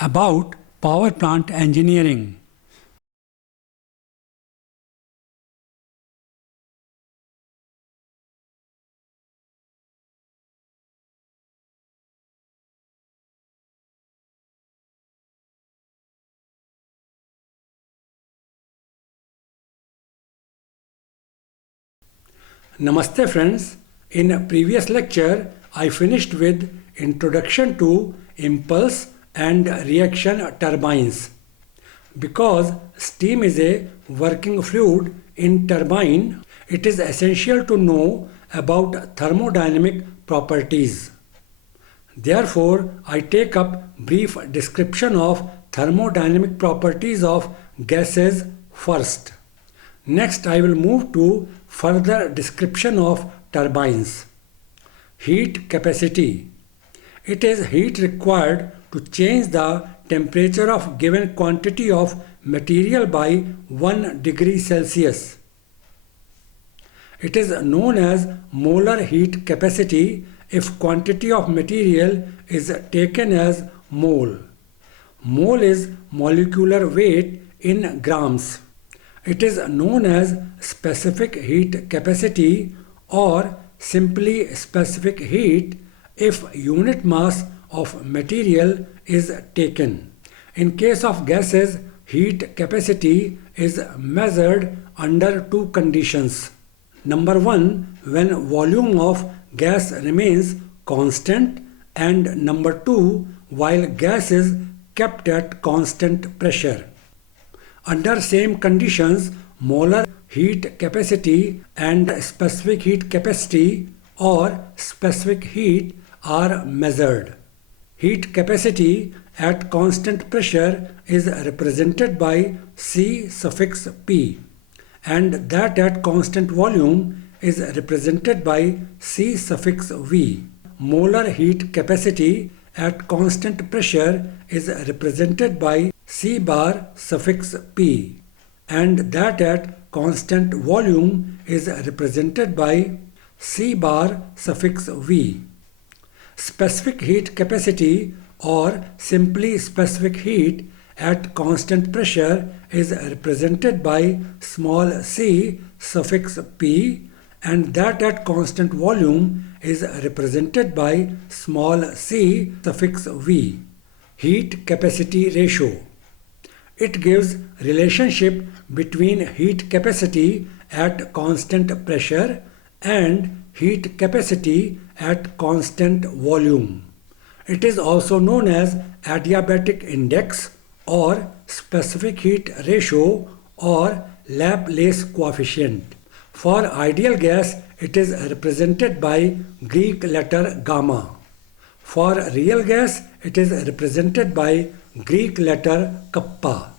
about power plant engineering. Namaste friends. In a previous lecture, I finished with Introduction to Impulse and Reaction Turbines. Because steam is a working fluid in turbine, it is essential to know about thermodynamic properties. Therefore, I take up brief description of thermodynamic properties of gases first. Next, I will move to further description of turbines. Heat capacity. It is heat required to change the temperature of given quantity of material by 1 degree Celsius. It is known as molar heat capacity if quantity of material is taken as mole. Mole is molecular weight in grams. It is known as specific heat capacity or simply specific heat if unit mass of material is taken. In case of gases, heat capacity is measured under two conditions. Number 1, when volume of gas remains constant, and number 2, while gas is kept at constant pressure. Under same conditions, molar heat capacity and specific heat capacity or specific heat are measured. Heat capacity at constant pressure is represented by C suffix P, and that at constant volume is represented by C suffix V. Molar heat capacity at constant pressure is represented by C bar suffix P, and that at constant volume is represented by C bar suffix V. Specific heat capacity or simply specific heat at constant pressure is represented by small c suffix P, and that at constant volume is represented by small c suffix V. Heat capacity ratio. It gives relationship between heat capacity at constant pressure and heat capacity at constant volume. It is also known as adiabatic index or specific heat ratio or Laplace coefficient. For ideal gas, it is represented by Greek letter gamma. For real gas, it is represented by Greek letter kappa.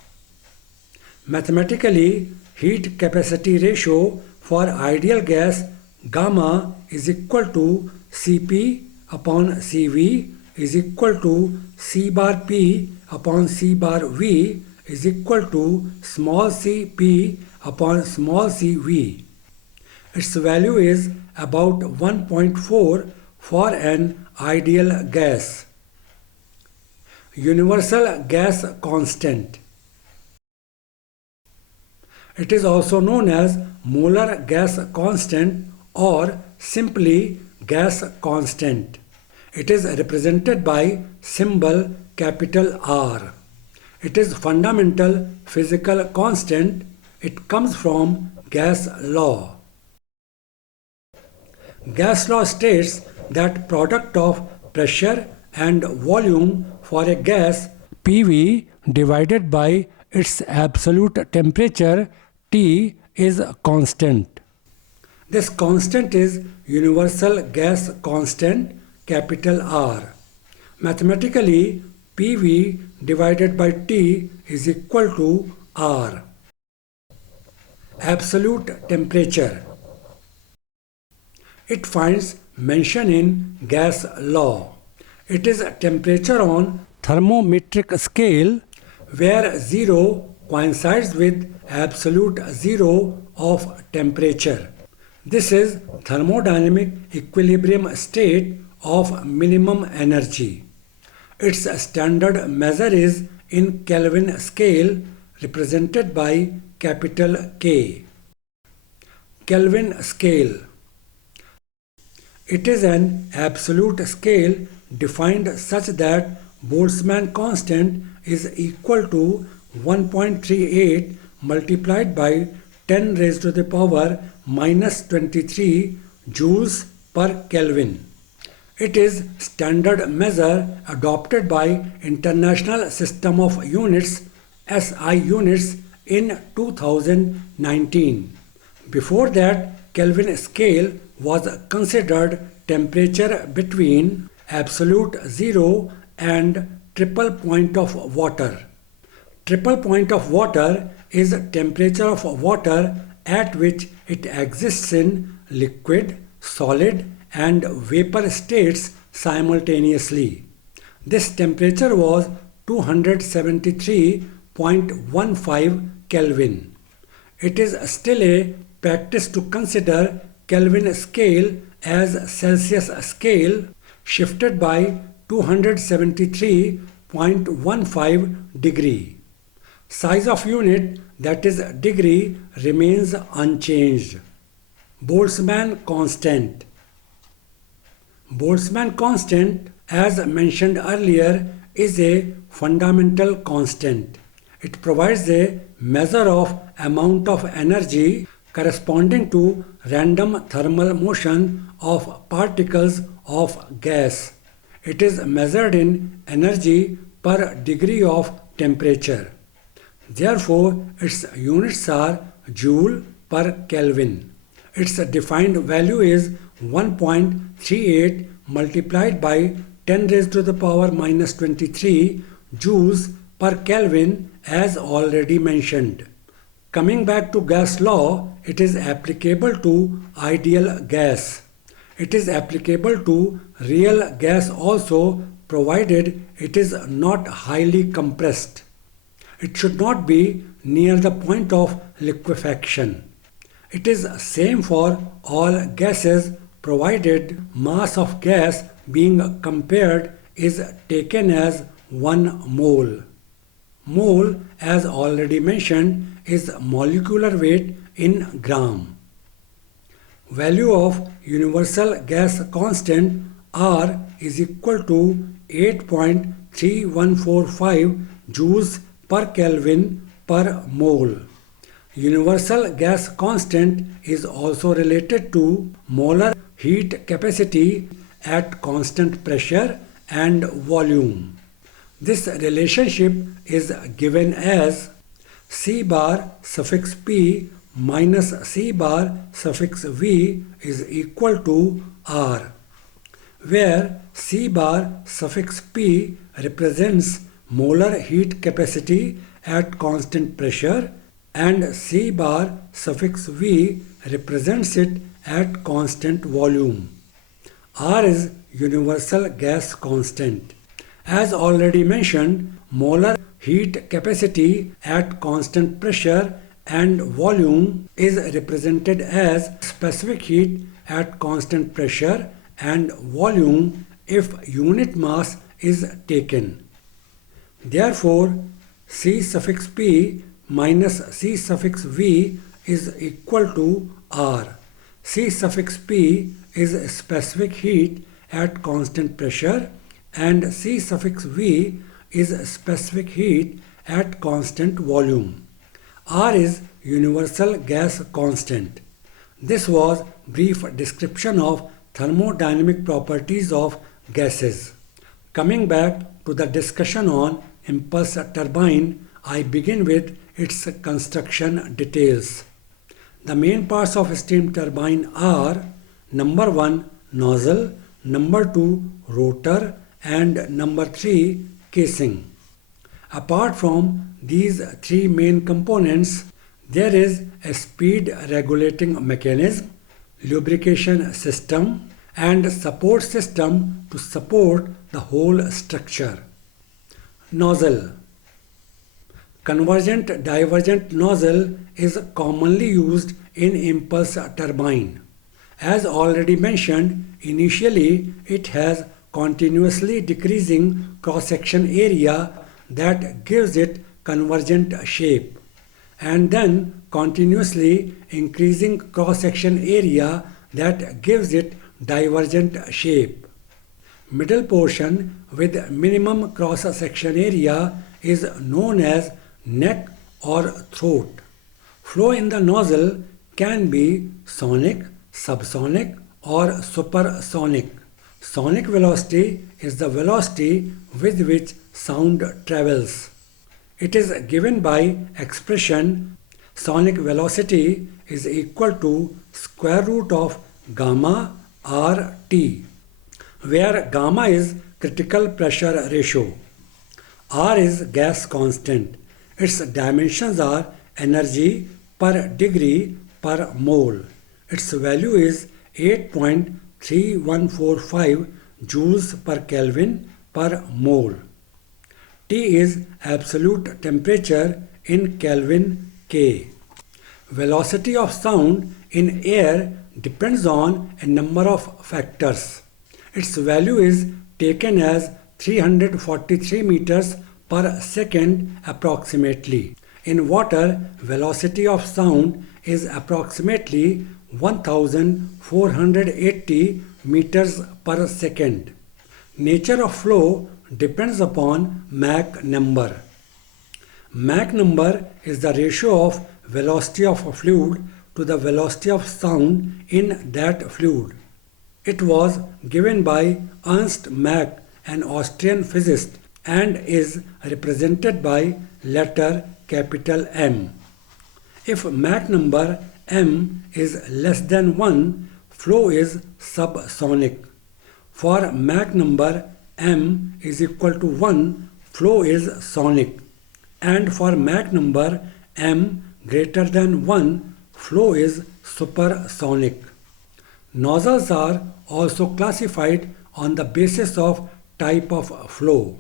Mathematically, heat capacity ratio for ideal gas gamma is equal to Cp upon Cv is equal to C bar P upon C bar V is equal to small cp upon small cv. Its value is about 1.4 for an ideal gas. Universal gas constant. It is also known as molar gas constant or simply gas constant. It is represented by symbol capital R. It is fundamental physical constant. It comes from gas law. Gas law states that product of pressure and volume for a gas PV divided by its absolute temperature T is constant. This constant is universal gas constant capital R. Mathematically, PV divided by T is equal to R. Absolute temperature. It finds mention in gas law. It is a temperature on thermometric scale where 0 coincides with absolute zero of temperature. This is thermodynamic equilibrium state of minimum energy. Its standard measure is in Kelvin scale represented by capital K. Kelvin scale. It is an absolute scale defined such that Boltzmann constant is equal to 1.38 multiplied by 10 raised to the power minus 23 joules per Kelvin. It is standard measure adopted by International System of Units SI units in 2019. Before that, Kelvin scale was considered temperature between absolute zero and triple point of water. Triple point of water is temperature of water at which it exists in liquid, solid and vapor states simultaneously. This temperature was 273.15 Kelvin. It is still a practice to consider Kelvin scale as Celsius scale shifted by 273.15 degree. Size of unit, that is degree, remains unchanged. Boltzmann constant. Boltzmann constant, as mentioned earlier, is a fundamental constant. It provides a measure of amount of energy corresponding to random thermal motion of particles of gas. It is measured in energy per degree of temperature. Therefore, its units are joule per Kelvin. Its defined value is 1.38 multiplied by 10 raised to the power minus 23 joules per Kelvin as already mentioned. Coming back to gas law, it is applicable to ideal gas. It is applicable to real gas also, provided it is not highly compressed. It should not be near the point of liquefaction. It is same for all gases, provided mass of gas being compared is taken as 1 mole. Mole, as already mentioned, is molecular weight in gram. Value of universal gas constant R is equal to 8.3145 joules per Kelvin per mole. Universal gas constant is also related to molar heat capacity at constant pressure and volume. This relationship is given as C bar suffix P minus C bar suffix V is equal to R, where C bar suffix P represents molar heat capacity at constant pressure and C bar suffix V represents it at constant volume. R is universal gas constant. As already mentioned, molar heat capacity at constant pressure and volume is represented as specific heat at constant pressure and volume if unit mass is taken. Therefore, C suffix P minus C suffix V is equal to R. C suffix P is specific heat at constant pressure and C suffix V is specific heat at constant volume. R is universal gas constant. This was brief description of thermodynamic properties of gases. Coming back to the discussion on impulse turbine, I begin with its construction details. The main parts of steam turbine are number 1 nozzle, number 2 rotor and number 3 casing. Apart from these three main components, there is a speed regulating mechanism, lubrication system and support system to support the whole structure. Nozzle. Convergent-divergent nozzle is commonly used in impulse turbine. As already mentioned, initially it has continuously decreasing cross-section area that gives it convergent shape, and then continuously increasing cross-section area that gives it divergent shape. Middle portion with minimum cross-section area is known as neck or throat. Flow in the nozzle can be sonic, subsonic or supersonic. Sonic velocity is the velocity with which sound travels. It is given by expression sonic velocity is equal to square root of gamma RT, where gamma is critical pressure ratio. R is gas constant. Its dimensions are energy per degree per mole. Its value is 8.3145 joules per Kelvin per mole. T is absolute temperature in Kelvin K. Velocity of sound in air depends on a number of factors. Its value is taken as 343 meters per second approximately. In water, velocity of sound is approximately 1480 meters per second. Nature of flow depends upon Mach number. Mach number is the ratio of velocity of a fluid to the velocity of sound in that fluid. It was given by Ernst Mach, an Austrian physicist, and is represented by letter capital M. If Mach number M is less than 1, flow is subsonic. For Mach number M is equal to 1, flow is sonic. And for Mach number M greater than 1, flow is supersonic. Nozzles are also classified on the basis of type of flow.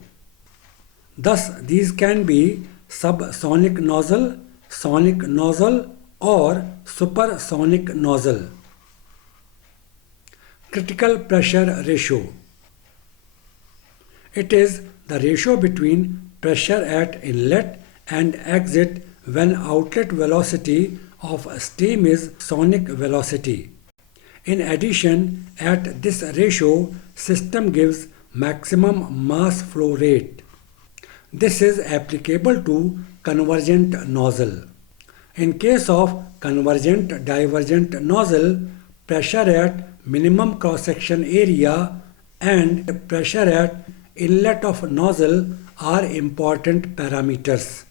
Thus, these can be subsonic nozzle, sonic nozzle, or supersonic nozzle. Critical pressure ratio. It is the ratio between pressure at inlet and exit when outlet velocity of steam is sonic velocity. In addition, at this ratio, system gives maximum mass flow rate. This is applicable to convergent nozzle. In case of convergent-divergent nozzle, pressure at minimum cross-section area and pressure at inlet of nozzle are important parameters.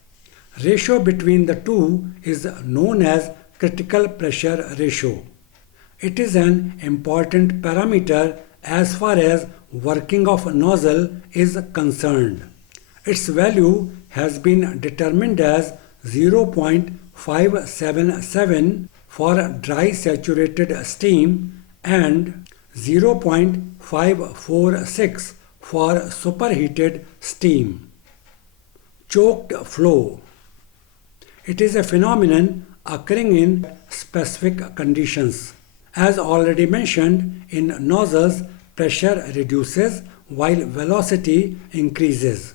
Ratio between the two is known as critical pressure ratio. It is an important parameter as far as working of nozzle is concerned. Its value has been determined as 0.577 for dry saturated steam and 0.546 for superheated steam. Choked flow. It is a phenomenon occurring in specific conditions. As already mentioned, in nozzles, pressure reduces while velocity increases.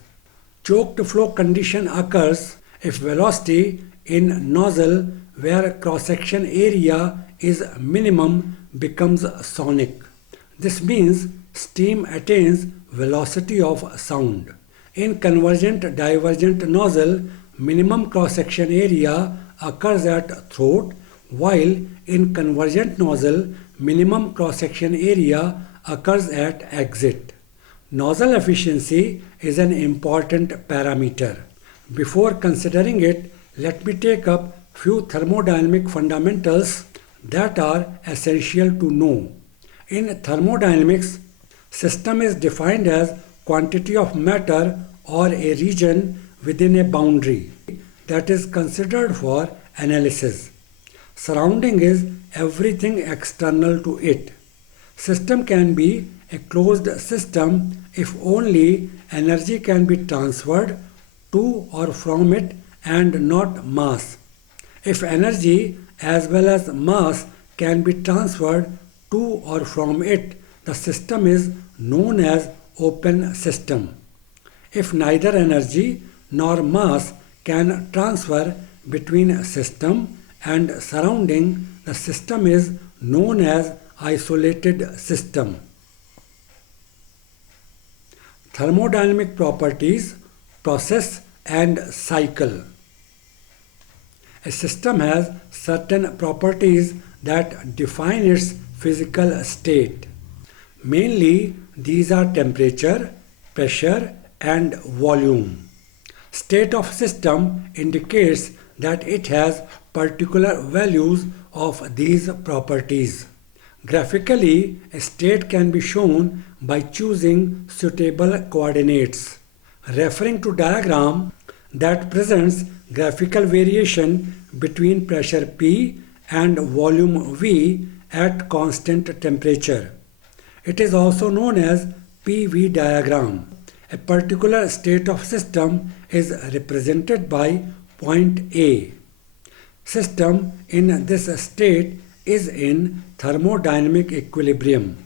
Choked flow condition occurs if velocity in nozzle where cross-section area is minimum becomes sonic. This means steam attains velocity of sound. In convergent-divergent nozzle, minimum cross-section area occurs at throat, while in convergent nozzle, minimum cross-section area occurs at exit. Nozzle efficiency is an important parameter. Before considering it, let me take up few thermodynamic fundamentals that are essential to know. In thermodynamics, system is defined as quantity of matter or a region within a boundary that is considered for analysis. Surrounding is everything external to it. System can be a closed system if only energy can be transferred to or from it and not mass. If energy as well as mass can be transferred to or from it, the system is known as open system. If neither energy nor mass can transfer between system and surrounding, the system is known as isolated system. Thermodynamic properties, process and cycle. A system has certain properties that define its physical state. Mainly, these are temperature, pressure, and volume. State of system indicates that it has particular values of these properties. Graphically, a state can be shown by choosing suitable coordinates. Referring to diagram that presents graphical variation between pressure P and volume V at constant temperature. It is also known as PV diagram. A particular state of system is represented by point A. System in this state is in thermodynamic equilibrium.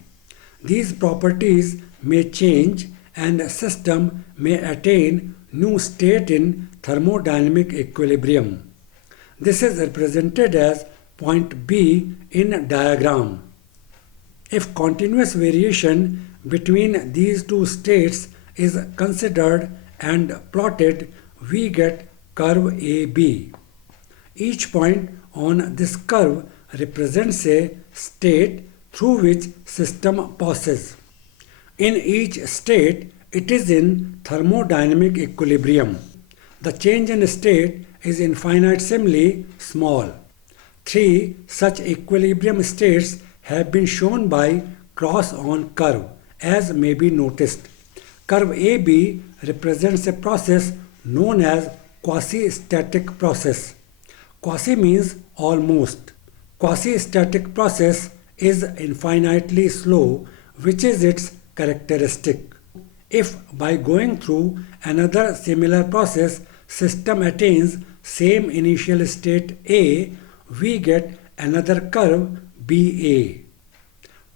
These properties may change and system may attain new state in thermodynamic equilibrium. This is represented as point B in diagram. If continuous variation between these two states is considered and plotted, we get curve AB. Each point on this curve represents a state through which system passes. In each state, it is in thermodynamic equilibrium. The change in state is infinitesimally small. 3 such equilibrium states have been shown by cross on curve, as may be noticed. Curve AB represents a process known as quasi-static process. Quasi means almost. Quasi-static process is infinitely slow, which is its characteristic. If by going through another similar process, system attains same initial state A, we get another curve BA.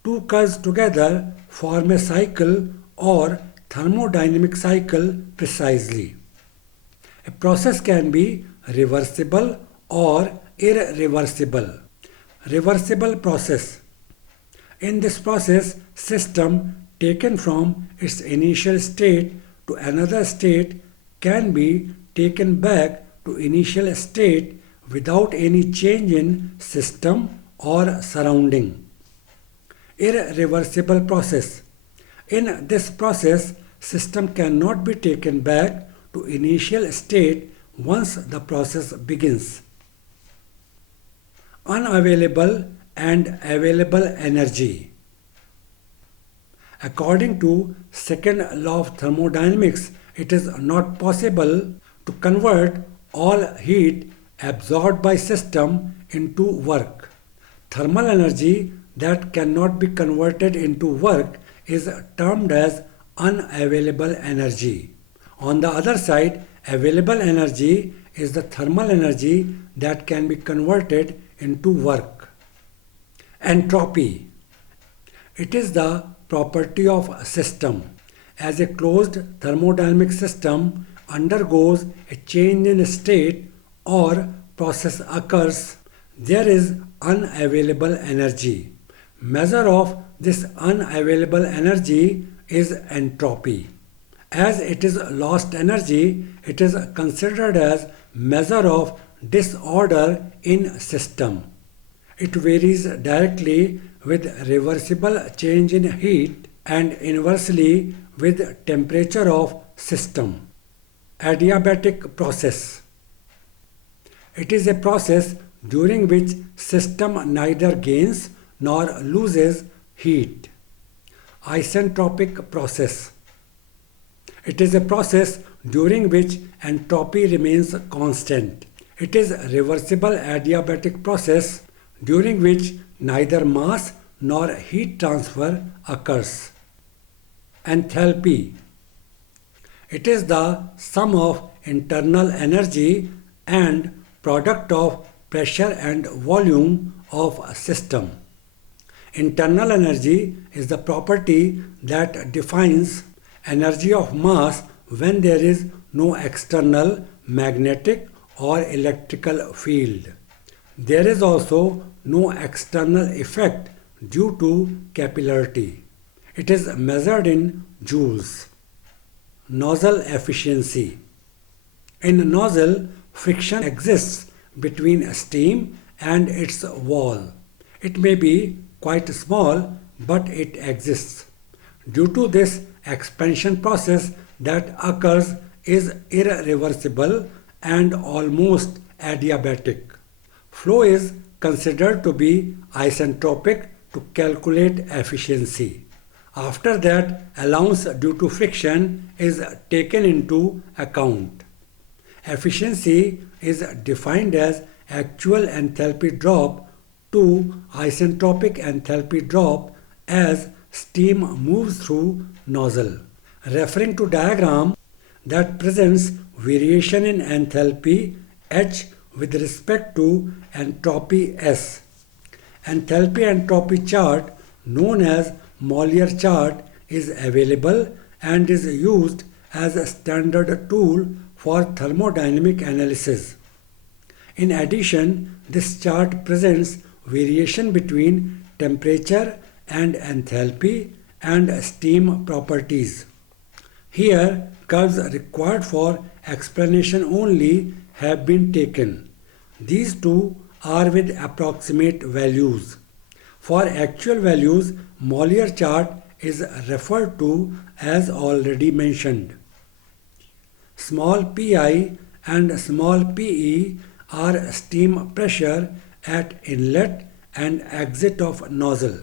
Two curves together form a cycle or thermodynamic cycle precisely. A process can be reversible or irreversible. Reversible process. In this process, system taken from its initial state to another state can be taken back to initial state without any change in system or surrounding. Irreversible process. In this process, system cannot be taken back to initial state once the process begins. Unavailable and available energy. According to second law of thermodynamics, it is not possible to convert all heat absorbed by system into work. Thermal energy that cannot be converted into work is termed as unavailable energy. On the other side, available energy is the thermal energy that can be converted into work. Entropy. It is the property of a system. As a closed thermodynamic system undergoes a change in state or process occurs, there is unavailable energy. Measure of this unavailable energy is entropy. As it is lost energy, it is considered as measure of disorder in system. It varies directly with reversible change in heat and inversely with temperature of system. Adiabatic process. It is a process during which system neither gains nor loses heat. Isentropic process. It is a process during which entropy remains constant. It is a reversible adiabatic process during which neither mass nor heat transfer occurs. Enthalpy. It is the sum of internal energy and product of pressure and volume of a system. Internal energy is the property that defines energy of mass when there is no external magnetic or electrical field. There is also no external effect due to capillarity. It is measured in joules. Nozzle efficiency. In a nozzle, friction exists between steam and its wall. It may be quite small, but it exists. Due to this expansion process that occurs is irreversible and almost adiabatic. Flow is considered to be isentropic to calculate efficiency. After that, allowance due to friction is taken into account. Efficiency is defined as actual enthalpy drop to isentropic enthalpy drop as steam moves through nozzle. Referring to diagram that presents variation in enthalpy H with respect to entropy S. Enthalpy entropy chart known as Mollier chart is available and is used as a standard tool for thermodynamic analysis. In addition, this chart presents variation between temperature and enthalpy and steam properties. Here, curves required for explanation only have been taken. These two are with approximate values. For actual values, Mollier chart is referred to as already mentioned. Small pi and small pe are steam pressure at inlet and exit of nozzle.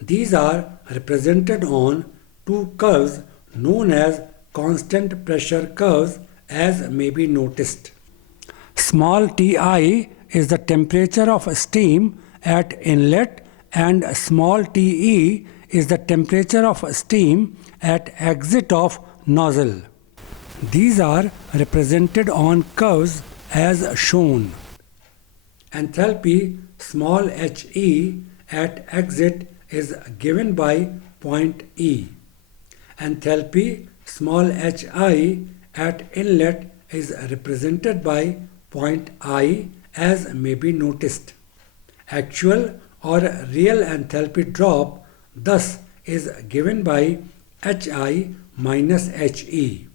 These are represented on two curves known as constant pressure curves as may be noticed. Small Ti is the temperature of steam at inlet and small Te is the temperature of steam at exit of nozzle. These are represented on curves as shown. Enthalpy small he at exit is given by point E. Enthalpy small hi at inlet is represented by point I as may be noticed. Actual or real enthalpy drop thus is given by Hi minus He.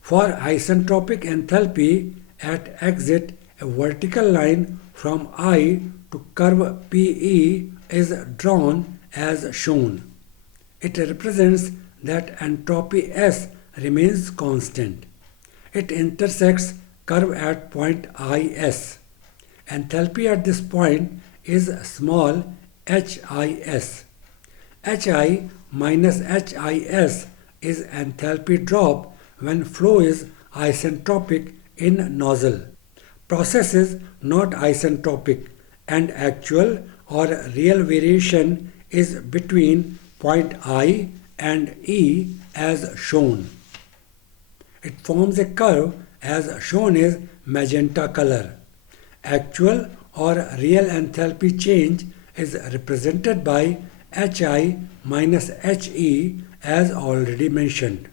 For isentropic enthalpy at exit, a vertical line from I to curve PE is drawn as shown. It represents that entropy S remains constant. It intersects curve at point IS. Enthalpy at this point is small HIS. Hi minus HIS is enthalpy drop when flow is isentropic in nozzle. Process is not isentropic and actual or real variation is between point I and E as shown. It forms a curve as shown is magenta color. Actual or real enthalpy change is represented by Hi minus He as already mentioned.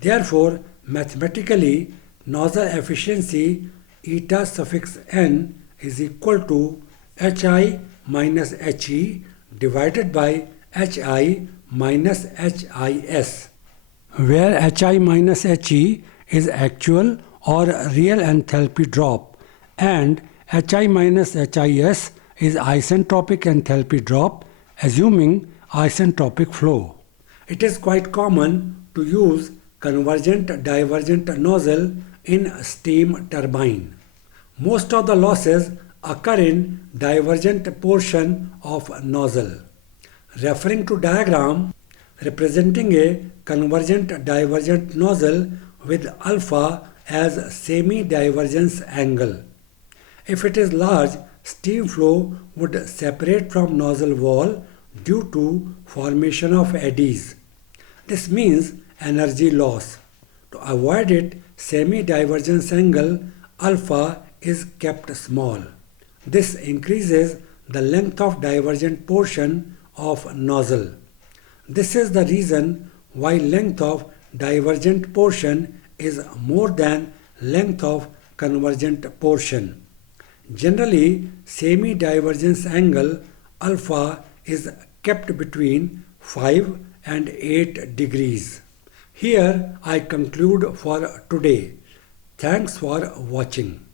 Therefore, mathematically, nozzle efficiency eta suffix n is equal to Hi minus He divided by Hi minus His, where Hi minus He is actual or real enthalpy drop and Hi minus His is isentropic enthalpy drop assuming isentropic flow. It is quite common to use convergent-divergent nozzle in steam turbine. Most of the losses occur in divergent portion of nozzle. Referring to diagram representing a convergent-divergent nozzle with alpha as semi-divergence angle. If it is large, steam flow would separate from nozzle wall due to formation of eddies. This means energy loss. To avoid it, semi-divergence angle alpha is kept small. This increases the length of divergent portion of nozzle. This is the reason why length of divergent portion is more than length of convergent portion. Generally, semi-divergence angle alpha is kept between 5 and 8 degrees. Here I conclude for today. Thanks for watching.